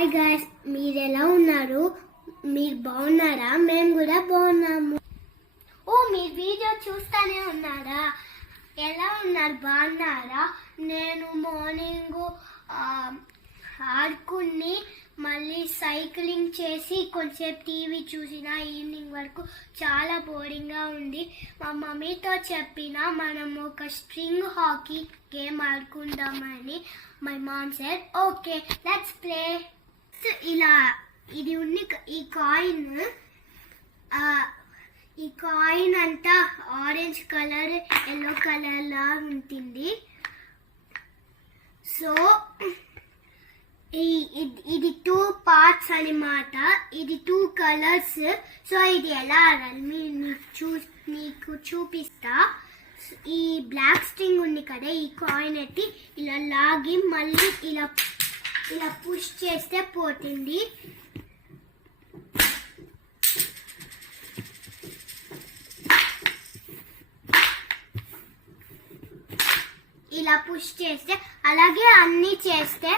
Hi guys, మీరు ఎలా ఉన్నారు? మీరు బాగున్నారా? మేము కూడా బాగున్నాము. మీరు వీడియో చూస్తూనే ఉన్నారా? ఎలా ఉన్నారు? బాగున్నారా? నేను మార్నింగ్ ఆడుకుని మళ్ళీ సైక్లింగ్ చేసి కొంచెంసేపు టీవీ చూసిన. ఈవినింగ్ వరకు చాలా బోరింగ్గా ఉంది. మా మమ్మీతో చెప్పిన మనం ఒక స్ట్రింగ్ హాకీ గేమ్ ఆడుకుందామని. My mom said okay let's play. ఇలా ఇది ఉంది. ఈ కాయిన్ అంతా ఆరెంజ్ కలర్ ఎల్లో కలర్ లా ఉంటుంది. సో ఇది 2 పార్ట్స్ అన్నమాట. ఇది 2 కలర్స్. సో ఇది ఎలా ఆడాలి మీకు చూపిస్తా. ఈ బ్లాక్ స్ట్రింగ్ ఉంది కదా, ఈ కాయిన్ ఎత్తి ఇలా లాగి మళ్ళీ ఇలా పుష్ చేస్తే పోతుంది. ఇలా పుష్ చేస్తే, అలాగే అన్ని చేస్తే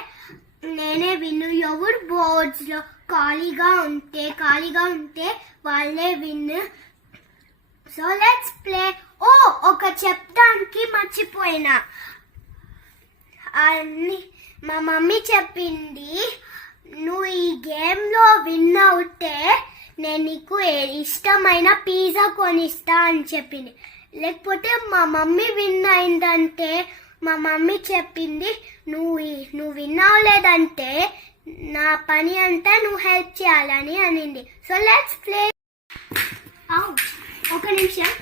నేనే విన్ను. ఎవరు బోర్డ్స్ లో ఖాళీగా ఉంటే వాళ్ళే విన్. So let's play. ఒక చెప్పడానికి మర్చిపోయినా. మా మమ్మీ చెప్పింది, నువ్వు ఈ గేమ్ లో విన్ అవుతే నేను నీకు ఇష్టమైన పిజ్జా కొనిస్తా అని చెప్పింది. లేకపోతే మా మమ్మీ విన్ అయిందంటే మా మమ్మీ చెప్పింది, నువ్వు విన్ అవ్వలేదంటే నా పని అంతా నువ్వు హెల్ప్ చేయాలని అనింది. So let's play. ఒక నిమిషం.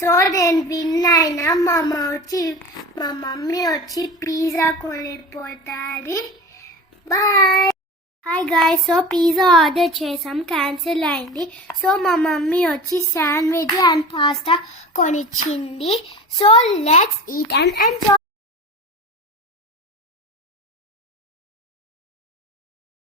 సో నేను విన్ అయినా. మా మమ్మీ వచ్చి పిజ్జా కొనిపోతుంది. Bye. Hi guys, so pizza order చేసాం, క్యాన్సిల్ అయింది. సో మా మమ్మీ వచ్చి శాండ్విచ్ అండ్ పాస్తా కొనిచ్చింది. So let's eat and enjoy.